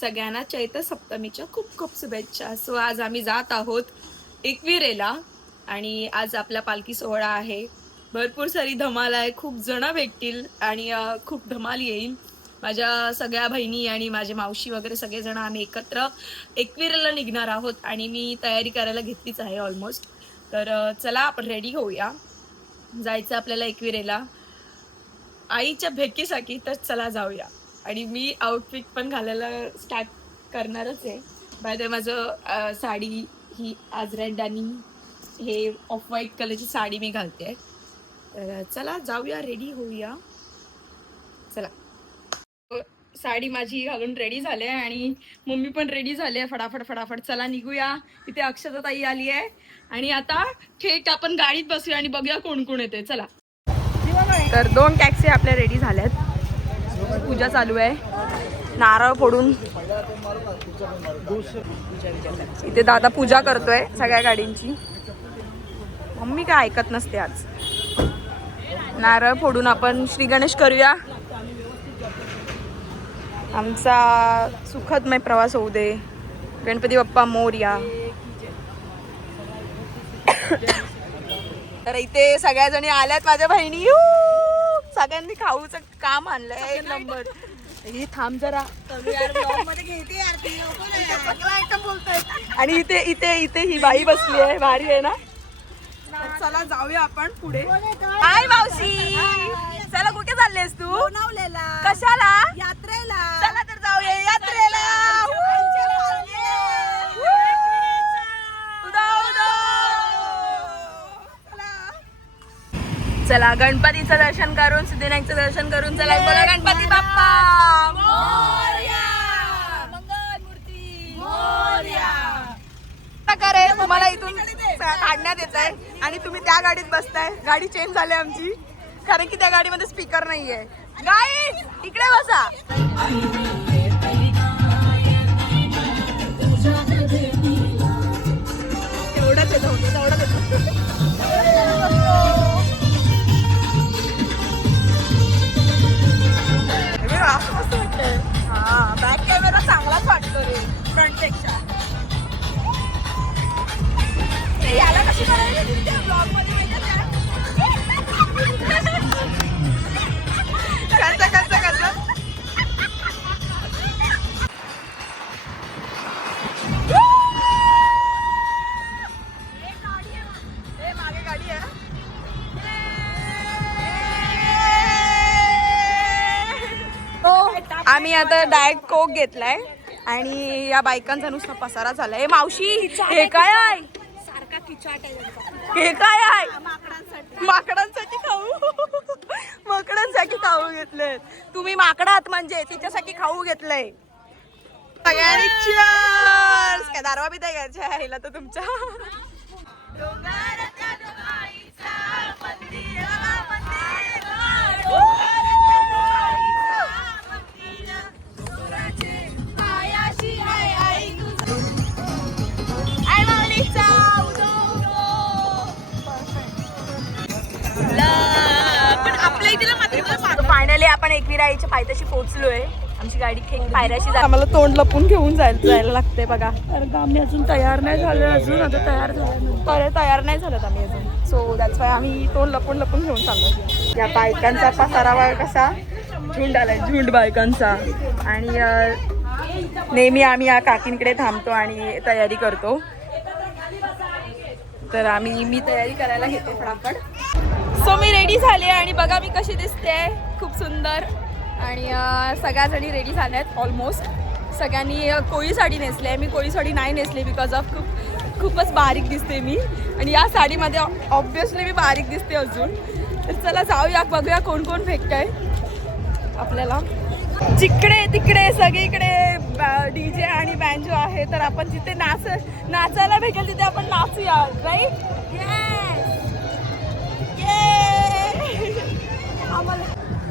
सगळ्यांना चैत्र सप्तमीच्या खूप खूप शुभेच्छा. सो आज आम्ही जात आहोत एकविरेला आणि आज आपला पालखी सोहळा आहे. भरपूर सारी धमाल आहे, खूप जण भेटतील आणि खूप धमाल येईल. माझ्या सगळ्या बहिणी आणि माझे मावशी वगैरे सगळेजण आम्ही एकत्र एकविरेला निघणार आहोत आणि मी तयारी करायला घेतलीच आहे ऑलमोस्ट. तर चला आपण रेडी होऊया, जायचं आपल्याला एकविरेला आईच्या भेटीसाठी. तर चला जाऊया. आणि मी आउटफिट पण घालायला स्टार्ट करणारच आहे. बाय माझं साडी ही आज रेड आणि हे ऑफ व्हाईट कलरची साडी मी घालते. तर चला जाऊया, रेडी होऊया. चला, साडी माझी घालून रेडी झाले आणि मम्मी पण रेडी झाली आहे. फटाफट फटाफट चला निघूया. इथे अक्षता ताई आली आहे आणि आता थेट आपण गाडीत बसूया आणि बघूया कोण कोण येते. चला. तर 2 टॅक्सी आपल्या रेडी झाल्यात. पूजा चालू आहे, नारळ फोडून. इथे दादा पूजा करतोय सगळ्या गाडींची. मम्मी काय ऐकत नसते आज. नारळ फोडून आपण श्री गणेश करूया. आमचा सुखदमय प्रवास होऊ दे. गणपती बाप्पा मोरया. तर इथे सगळ्या जणी आल्यात माझ्या बहिणी. सगळ्यांनी खाऊचं काम आणलंय एक नंबर. ही थांब जरा. आणि इथे इथे इथे ही बाई बसली आहे, भारी आहे ना. चला जाऊया आपण पुढे. हाय मावशी, चला कुठे चाललेस तू? कशाला? यात्रेला. चला तर जाऊया यात्रेला. चला गणपतीचं दर्शन करून, सिद्धिविनायकचं दर्शन करून चला. बोला गणपती बाप्पा मोरया, मंगलमूर्ती मोरया. प्रकारे तुम्हाला इथून काढण्यात येत आहे आणि तुम्ही त्या गाडीत बसताय. गाडी चेंज झाली आमची कारण की त्या गाडीमध्ये स्पीकर नाहीये. गाईड इकडे बसा. एवढंच येतं होतं, तेवढंच येतं. हा, बॅक कॅमेरा चांगलाच वाटतो रे फ्रंट पेक्षा. याला कशी करायची त्या ब्लॉग मध्ये मागे गाडी आहे. आम्ही आता डायट कोक घेतलाय आणि या बायकांचा नुसता पसारा झालाय. मावशी हे काय आहे? सारखा खिचाट आहे. हे काय आहे? माकडांसाठी. माकडांसाठी खाऊ. माकडांसाठी खाऊ घेतले. तुम्ही माकडात म्हणजे तिच्यासाठी खाऊ घेतलंय. सगळ्यांनी cheers. काय दारवा बी द्यायच्या ह्याला तर तुमच्या. फायनली आपण एकविरा आईच्या पायथ्याशी पोहोचलोय. आमची गाडी पायऱ्याशी आम्हाला तोंड लपून घेऊन जायला लागतंय बघा. कारण का आम्ही अजून तयार नाही झालो. अजून आता तयार नाही झालं आम्ही अजून. सो दॅट्स वाय आम्ही तोंड लपून घेऊन चाललो. या बायकांचा पसारावा कसा झुंड आलाय, झुंड बायकांचा. आणि नेहमी आम्ही या काकींकडे थांबतो आणि तयारी करतो. तर मी तयारी करायला घेते फटाफट. सो मी रेडी झाले आणि बघा मी कशी दिसते, खूप सुंदर. आणि सगळ्या जणी रेडी झाल्यात ऑलमोस्ट. सगळ्यांनी कोळी साडी नेसली आहे. मी कोळी साडी नाही नेसली बिकॉज ऑफ खूपच बारीक दिसते मी. आणि या साडीमध्ये ऑब्विसली मी बारीक दिसते अजून. तर चला जाऊया, बघूया कोण कोण भेटत आहे आपल्याला. जिकडे तिकडे सगळीकडे DJ आणि बँजो आहे. तर आपण जिथे नाचायला भेटेल तिथे आपण नाचूया. राईट?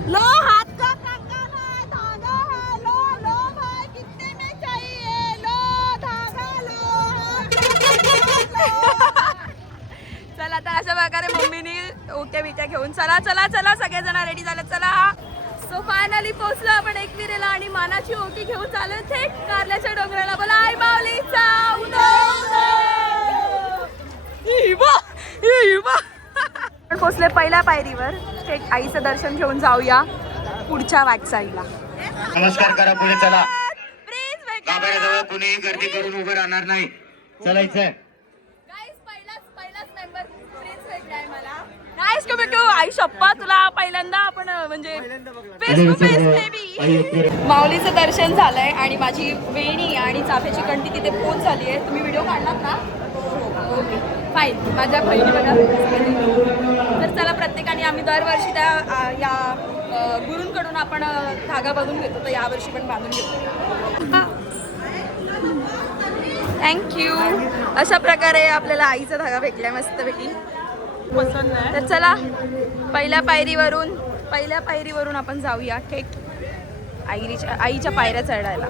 लो हाथ का कंगन है, धागा है, लो भाई कितने में चाहिए, लो धागा लो. चला तर अशा प्रकारे मम्मीनी ओट्या बिट्या घेऊन चला चला चला सगळेजण रेडी झाले. चला सो फायनली पोहोचलो आपण एकविरेला आणि मानाची ओटी घेऊन चालू थेट कारल्याच्या डोंगराला. बोला आई माऊलीचा आपण पोहोचले पहिल्या पायरीवर. थेट आईचं दर्शन घेऊन जाऊया पुढच्या वाटचालीला. नमस्कार करा, पुढे चला. गाभाऱ्याजवळ कुणीही गर्दी करून उभं राहणार नाही. चलायचंय. आई शप्पा तुला पहिल्यांदा आपण म्हणजे फेस टू फेस बेबी. माऊलीचं दर्शन झालंय आणि माझी वेणी आणि चाफ्याची कंठी तिथे पोच झाली आहे. तुम्ही व्हिडिओ काढलात ना? Okay fine. माझ्या बहिणी बघा. तर चला प्रत्येकाने आम्ही दरवर्षी त्या या गुरूंकडून आपण धागा बांधून घेतो, तर यावर्षी पण बांधून घेतो. थँक्यू. अशा प्रकारे आपल्याला आईचा धागा भेटलाय मस्तपैकी. तर चला पहिल्या पायरीवरून आपण जाऊया थेट आईच्या पायऱ्या चढायला.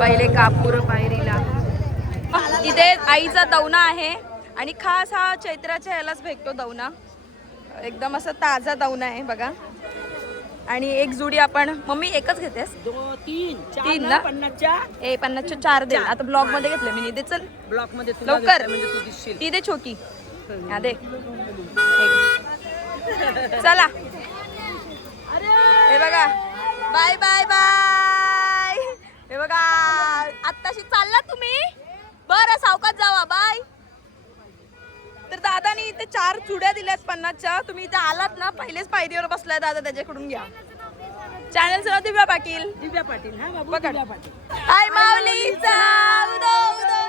पहिले कापूर पायरीला. इथे आईचा दौना आहे आणि खास हा चैत्राच्या ह्यालाच भेटतो दौना. एकदम असं ताजा दौना आहे बघा. आणि एक जुडी आपण मम्मी एकच घेतेस? तीन ना? 50च्या 4 दे. आता ब्लॉक मध्ये घेतले मी. दे चल ब्लॉक मध्ये लवकर. ती दे छोटी. हा दे. चला हे बघा. Bye bye bye. हे बघा आत्ताशी चालला तुम्ही. बरं सावकाश जावा. बाय. तर दादानी इथे 4 चुड्या दिल्यात 50च्या. तुम्ही इथे आलात ना, पहिलेच पायरीवर बसलाय दादा, त्याच्याकडून घ्या. चॅनलचं नाव दिव्या पाटील. दिव्या पाटील. हा बाबू पकड. दिव्या पाटील. हाय माऊलीचा उदो उदो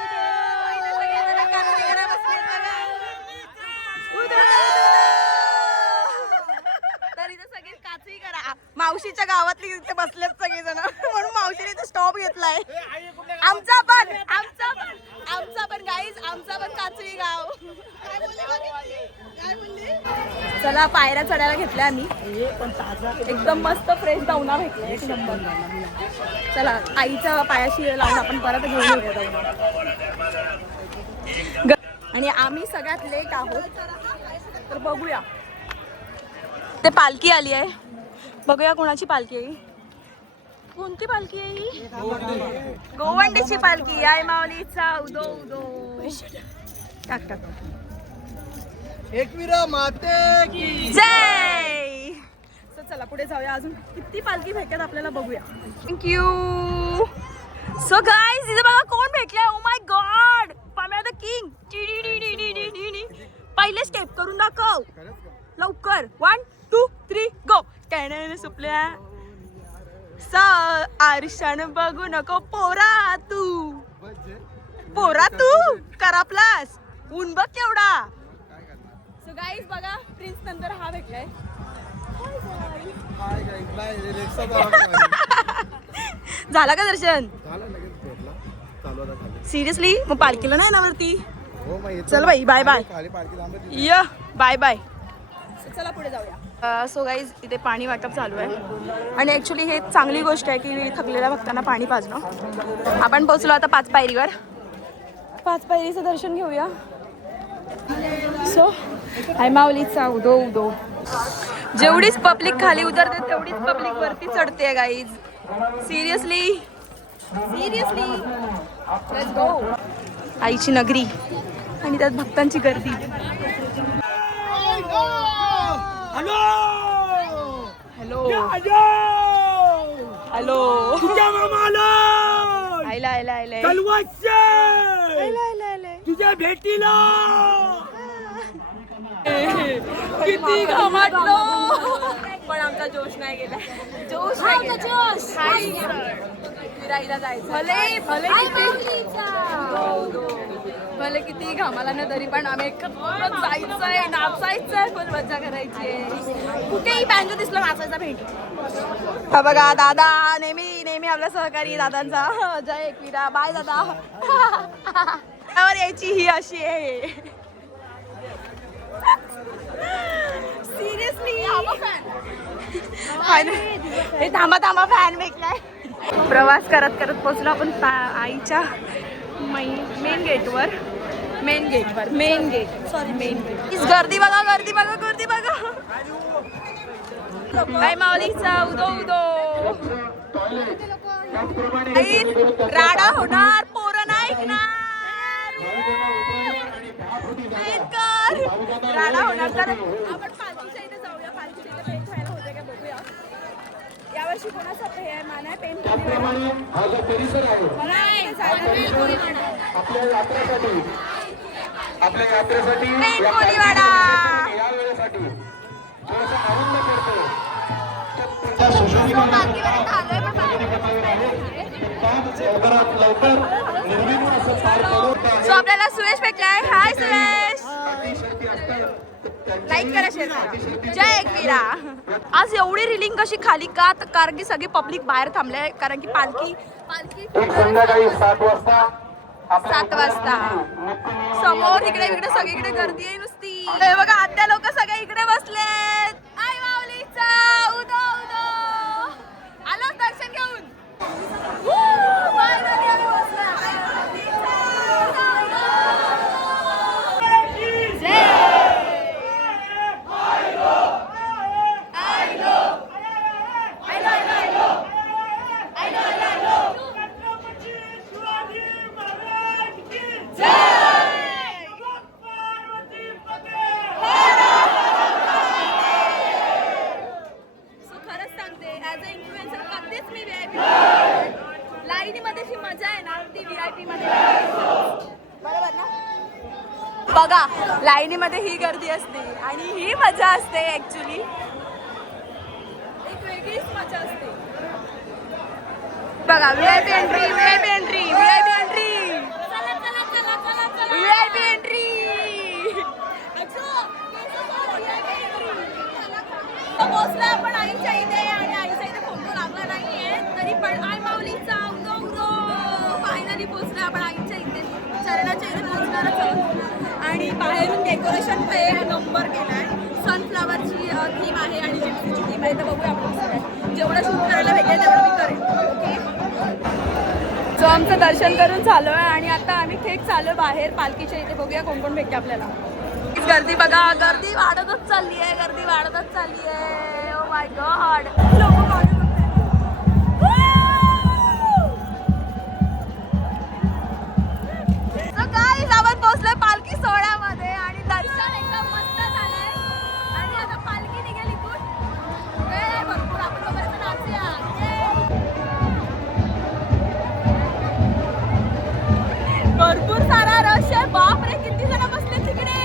तर इथे सगळे काचही करा. मावशीच्या गावातली इथे बसलेत सगळेजण, म्हणून मावशीने इथे स्टॉप घेतलाय. आमचा पण गाईज, आमचा पण काचरी गाव. चला पायऱ्या चढायला घेतल्या आम्ही. एकदम मस्त फ्रेश दावना भेटले. एक नंबर. चला आईच्या पायाशी लावून आपण परत घेऊन येऊया. आणि आम्ही सगळ्यात लेट आहोत, तर बघूया. ते पालखी आली आहे, बघूया कोणाची पालखी आहे. कोणती पालखी आहे ही? गोवंडीची पालखी. आय माऊलीचा उदो उदो. टाक टाक. एकविरा माते की जय. तर चला पुढे जाऊया. अजून किती पालखी भेटतात आपल्याला बघूया. थँक्यू. सो गाईज इथे बघा कोण भेटलाय. Oh my God, Pamya the king. पहिले स्टेप करून दाखव लवकर. 1 2 3 गो. टॅन सुपल्या आरशान बघू नको पोरा तू करापलास. ऊन बघ केवढा. सो गाईज बघा प्रिन्स नंतर हा भेटलाय. झाला का दर्शन? सिरियसली? मग पालखीला नाही ना वरती? चल बाई बाय बाय. य बाय बाय. चला पुढे जाऊया. सो गाईज इथे पाणी वाटप चालू आहे आणि ॲक्च्युली हे चांगली गोष्ट आहे की थकलेल्या भक्तांना पाणी पाजणं. आपण पोहोचलो आता 5 पायरीवर. 5 पायरीचं दर्शन घेऊया. सो हाय माऊलीचा उदो उदो. जेवढीच पब्लिक खाली उतरते तेवढीच पब्लिक वरती चढते गाईज. Seriously let's go. आईची नगरी आणि त्यात भक्तांची गर्दी. Hello hello hello hello. तुझ्या मामाला आयला आयला आयला कलवाचे आयला आयला आयला. तुझ्या भेटीला किती घामाटलो, पण आमचा जोश नाही गेला. जोश नाही गेला. फिरायला जायचं. भले किती घामाला ना तरी पण आम्ही एकत्र जायचंय, नाचायचंय, फुल मजा करायची आहे. कुठेही बँजो दिसलं नाचायचा भेट. हा बघा दादा नेहमी आपला सहकारी दादांचा. जय एकविरा. बाय दादा. त्यावर यायची ही अशी आहे. सिरियसली हे थांबा फॅन भेटलाय. प्रवास करत पोहोचलो आपण आईच्या मेन गेट. गर्दी बघा. काय माऊलीचा उदो उदो राडा होणार पोरं नाही ऐकणार राडा होणार तर आपण पालखीच्या इथे जाऊया पालखीच्या इथे पेंट व्हायला होते का बघूया यावर्षी कोणाचा हे आहे मान आहे पेंट हा जो परिसर आहे आपल्या यात्रेसाठी या वेळेसाठी थोडासा आनंद करतो लवकर निर्मित असं पार पडतो सो आपल्याला सुरेश भेटलाय हाय सुरेश लाईक करा शेअर करा जय एकवीरा आज एवढी रिलिंग कशी खाली का कारण की सगळी पब्लिक बाहेर थांबले कारण की पालखी एक संध्याकाळी 7 वाजता 7 वाजता समोर इकडे इकडे सगळीकडे गर्दी आहे नुसती हे बघा आत्या लोक सगळे इकडे बसलेत आई माऊलीचा उदो उदो आलो दर्शन घेऊन finally आम्ही बसलो. आई माऊलीचा उदो उदो. जय. खरंच सांगते ऍज अ इन्फ्लुएन्सर कधीच मी व्हीआयपी लाईनीमध्ये जी मजा आहे ना ती व्हीआयपी मध्ये बरोबर ना बघा लाईनीमध्ये ही गर्दी असते आणि ही मजा असते ऍक्च्युली एक वेगळीच मजा असते बघा VIP entry VIP entry VIP entry VIP entry पोहोचला आपण आईच्या इथे आणि आईच्या इथे फोटो लागला नाहीये तरी पण आई माऊलीचा उदो उदो फायनली पोहोचला आपण आईच्या इथे चरणाच्या इथे पोहोचणारच आहोत आणि बाहेरून डेकोरेशन पे नंबर केलाय सनफ्लावरची थीम आहे आणि जिप्सीची थीम आहे तर बघूया आपण जेवढं शूट करायला भेटेल तेवढं मी करेन ओके सो आमचं दर्शन करून चालू आहे आणि आता आम्ही थेट चालू बाहेर पालखीच्या इथे बघूया कोण कोण भेटते आपल्याला गर्दी बघा गर्दी वाढतच चालली आहे गर्दी वाढतच चालली आहे ओ माय गॉड लोक गाईज आपण पोहोचलोय पालखी सोहळ्यामध्ये आणि दर्शन एकदम मस्त झालंय आणि आता पालखी निघेल इथून वेळ आहे भरपूर आपण लोकांचं नाचूया भरपूर सारा रश आहे बापरे किती जण बसले तिकडे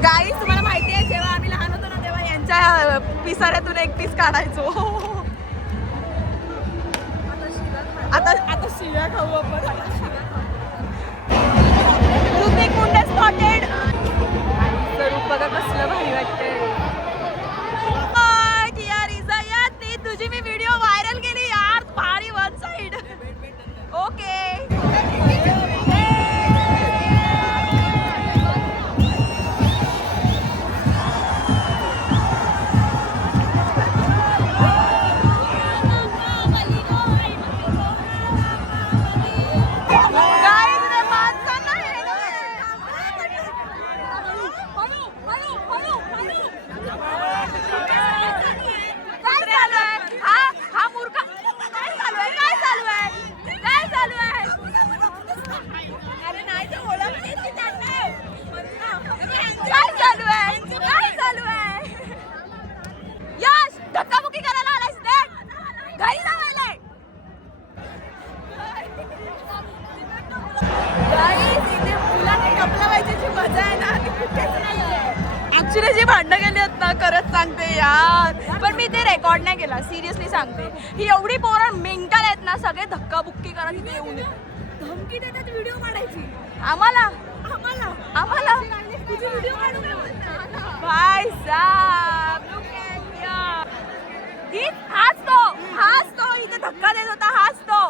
गाईज तुम्हाला माहिती आहे जेव्हा आम्ही लहान होतो ना तेव्हा यांच्या पिसाऱ्यातून एक पीस काढायचो आता शिव्या खाऊ आपण ऋतिक मुंडे स्पॉटेड स्वरूप बघा कसलं भारी वाटतंय ती तुझी मी व्हिडिओ व्हायरल केली यार भारी वन साइड ओके ऍक्च्युली जी भांडणं गेली आहेत ना खरंच सांगते यार पण मी ते रेकॉर्ड नाही केला सिरियसली सांगते ही एवढी पोरं मेंटल आहेत ना सगळे धक्काबुक्की करा तिथे येऊन धमकी देतात व्हिडिओ काढायची आम्हाला आम्हाला आम्हाला तुझी व्हिडिओ काढू भाई साहब लुक एट या हाच तो इथे धक्का देत होता हाच तो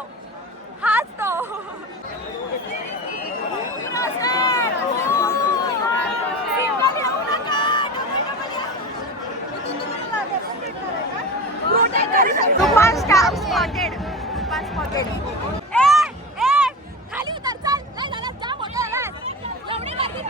spotted. खाली उतर चल नाही झाला जाम होतं एवढी गर्दी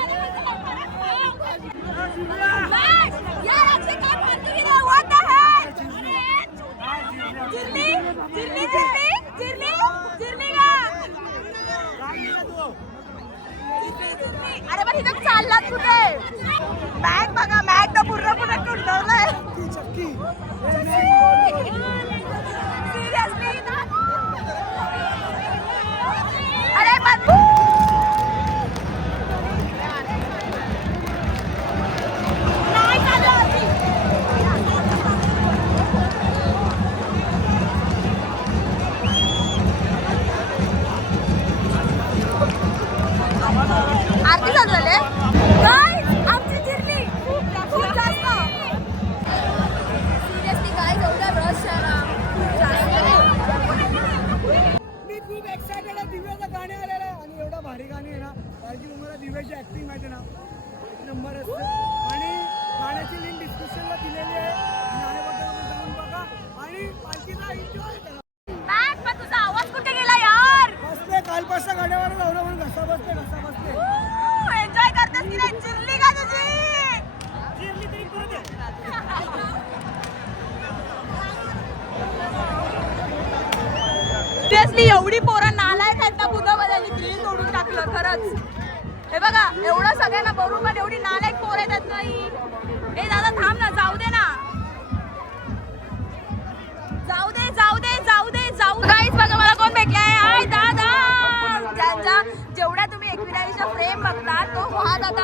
अरे पण इथे चाललात कुठे? बॅग बघा, बॅग तर पूर्ण कुंडवलंय. Seriously? अरे पण नाही चालत. आरती चालू झाले गाईज, आमची जिरली खूप जास्त. सिरियसली गाईज, एवढा रश आहे ना, खूप जास्त. मी खूप एक्सायटेड आहे. दिव्याचं गाणे आलेलं आहे आणि एवढं भारी गाणे आहे ना. कारण की तुम्हाला दिव्याची ऍक्टिंग माहिती आहे ना, एक नंबर असते. आणि गाण्याची लिंक डिस्क्रिप्शनला दिलेली आहे. गाण्याबद्दल जाऊन बघा आणि पालखीचा एन्जॉय करा. मॅक, पण तुझा आवाज कुठे गेला यार? बसले कालपासून गाण्यावर लावलं म्हणून घसा बसते. एन्जॉय करतेस की नाही? जिरली का तुझी? जिरली तरी करू दे. सिरियसली एवढी पोरं नालायक आहेत ना, बुधामध्ये आणि ग्रीन तोडून टाकलं खरंच. हे बघा, एवढं सगळ्यांना बरोबर पण एवढी नालायक पोरं येतात नाही. ए दादा थांब ना, जाऊ दे ना, जाऊ दे जाऊ दे जाऊ दे जाऊ. गाईस बघा मला कोण भेटलाय. हाय दादा. ज्यांच्या जेवढ्या तुम्ही एकविराईच्या फ्रेम बघता तो हा दादा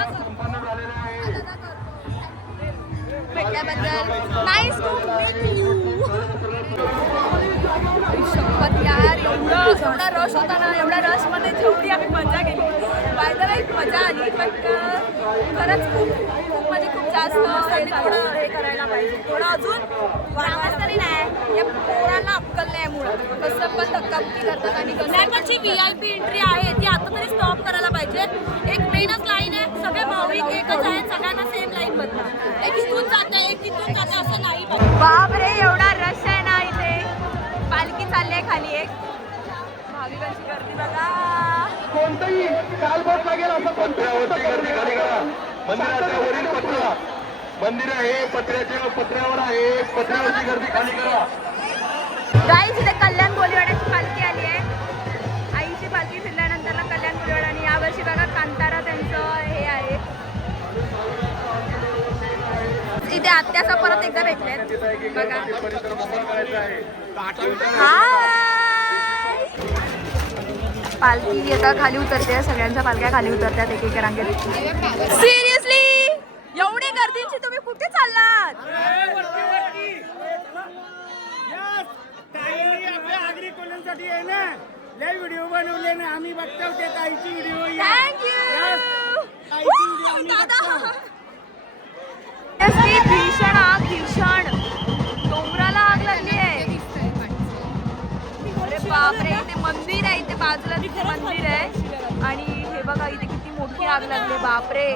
भेटल्याबद्दल नाईस टू मीट यू. शपथ यार, एवढा रश होता ना, एवढ्या रश मध्ये जेवढी आम्ही मजा केली, बायदा एक मजा आली. पण खरंच खूप म्हणजे खूप जास्त थोडं हे करायला पाहिजे. थोडं अजून वाढवायचं तरी नाही. या पोरांना अक्कल नाही मुळात. कसं पण धक्काबुक्की करतात आणि कसं जी VIP एंट्री आहे ती आता तरी स्टॉप करायला पाहिजे. एक मेनच लाईन आहे, सगळे भाविक एकच आहेत, सगळ्यांना सेम लाईन बदला. एक इथून जाते एक तिथून जाते असं नाही. बाप रे, एवढा रश आहे ना इथे. पालखी चालली आहे खाली. एक भाविकांची गर्दी बघा. कोणतंही कालबोट लागेल असं पत्र्यावरची गर्दी खाली करा. मंदिराच्या वरील पत्रा, मंदिर आहे पत्र्यावर आहे, पत्र्यावरची गर्दी खाली करा. गाईस, इथे कल्याण बोलीवाड्याची पालखी आली आहे. आईची पालखी फिरल्यानंतर कल्याण बोलीवाडा. आणि यावर्षी बघा कांतारा त्यांचं हे आहे. इथे आत्याचा परत एकदा भेटलेत बघा. हाय. पालखी आता खाली उतरते. सगळ्यांच्या पालख्या खाली उतरतात एक एक रांगेत. सिरियसली एवढी गर्दीची तुम्ही कुठे चाललात? आपल्या आगरी कोल्यांसाठी आहे ना, लय व्हिडिओ बनवले ना आम्ही. बघतो ते ताईची व्हिडिओ. भीषण आग, भीषण डोंगराला आग लागली आहे. अरे बापरे, इथे मंदिर आहे, इथे बाजूला तिथे मंदिर आहे. आणि हे बघा इथे किती मोठी आग लागली. बापरे,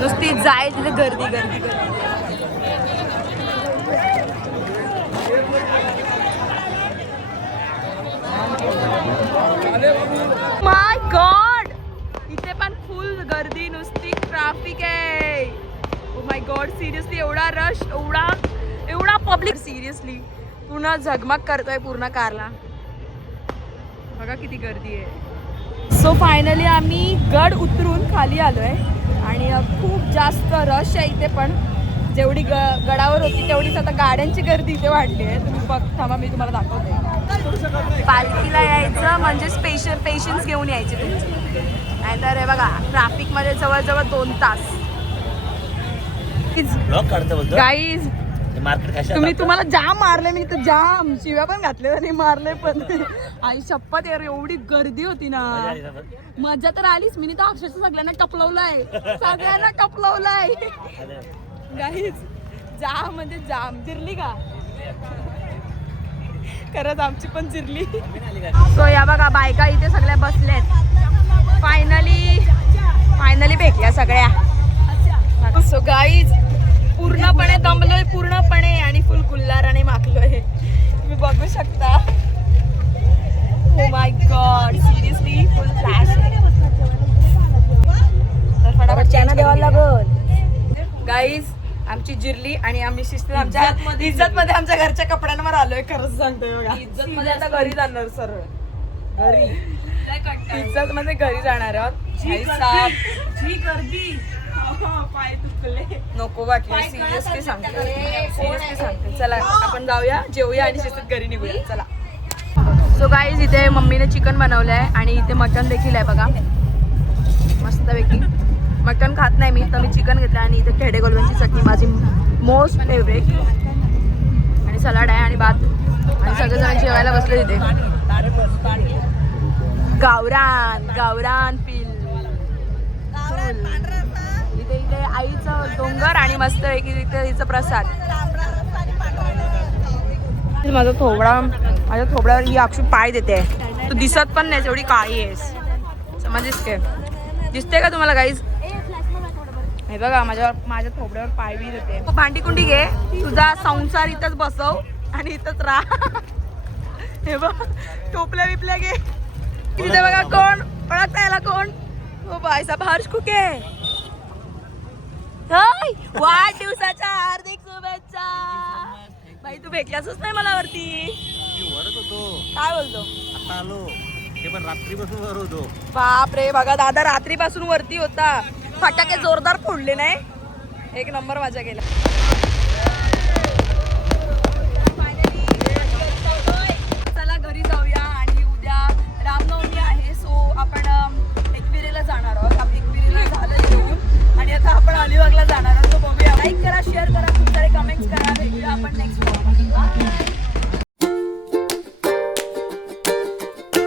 नुसती जाय तिथे गर्दी गर्दी गर्दी. माय गॉड, इथे पण फुल गर्दी, नुसती ट्रॅफिक आहे. ओ माय गॉड, सिरियसली एवढा रश, एवढा पब्लिक. सिरियसली पूर्ण झगमग करतोय पूर्ण कारला. बघा किती गर्दी आहे. सो फायनली आम्ही गड उतरून खाली आलोय आणि खूप जास्त रश आहे इथे. पण जेवढी गडावर होती तेवढीच आता गाड्यांची गर्दी इथे वाढली आहे. तुम्ही बघ, थांबा मी तुम्हाला दाखवते. पालखीला यायचं म्हणजे पेशन्स घेऊन यायचे तुमचे, नाहीतर हे बघा ट्रॅफिकमध्ये जवळजवळ 2 तास. गाईज, तुम्हाला जाम मारले मी तर, जाम शिव्या पण घातले आणि मारले पण. आई शपथ यार, एवढी गर्दी होती ना. मजा तर आलीच. मी तर अक्षरशः सगळ्यांना टपलवलंय, गाईज. जाम म्हणजे जाम. जिरली का? खरंच आमची पण जिरली. सो या बघा बायका इथे सगळ्या बसल्यात. फायनली भेटल्या सगळ्या. सो गाईज, पूर्णपणे दमलोय पूर्णपणे आणि फुल गुल्हाराने माखलोय. तुम्ही बघू शकता. ओ माय गाईज आमची जिरली आणि आम्ही शिस्त आमच्या इज्जत मध्ये आमच्या घरच्या कपड्यांवर आलोय. खरंच सांगतोय बघा. इज्जत मध्ये आता घरी जाणार सरळ घरी. इज्जत मध्ये घरी जाणार आहोत. पाय तुटले. नको वाटलं. सिरियसली सांगते. चला आपण जाऊया, जेवूया आणि शिस्तीत घरी निघूया. चला. सो गाईज इथे मम्मीने चिकन बनवलंय आणि इथे मटन देखील आहे बघा मस्तपैकी. मटन खात नाही मी, तर मी चिकन घेतलं आणि इथे खेडे गोलव्यांची चटणी माझी मोस्ट फेवरेट आणि सलाड आहे आणि भात आणि सगळेजण जेवायला बसले तिथे. गावरान फील इथे आईचं डोंगर आणि मस्त आहे की तिथे तिचं प्रसाद. माझ्या थोबड्यावर ही अक्षू पाय देते. तू दिसत पण नाही एवढी काळी आहेस. समजलीस काय? दिसते का तुम्हाला गाईज? हे बघा माझ्या थोबड्यावर पाय बी देते. भांडी कुंडी घे, तुझा संसार इथंच बसव आणि इथंच राहा. हे बघ टोपल्या बिपल्या घे. तिथे बघा कोण ओळखता याला कोण? हो बाय साहेब हर्ष कुके. वाढदिवसाच्या हार्दिक शुभेच्छा. बाई तू भेटल्यासच नाही मला वरती. काय बोलतो? ते पण रात्रीपासून वर होतो. बाप रे बघा दादा रात्रीपासून वरती होता. फटाके जोरदार फोडले नाही. एक नंबर मजा केला.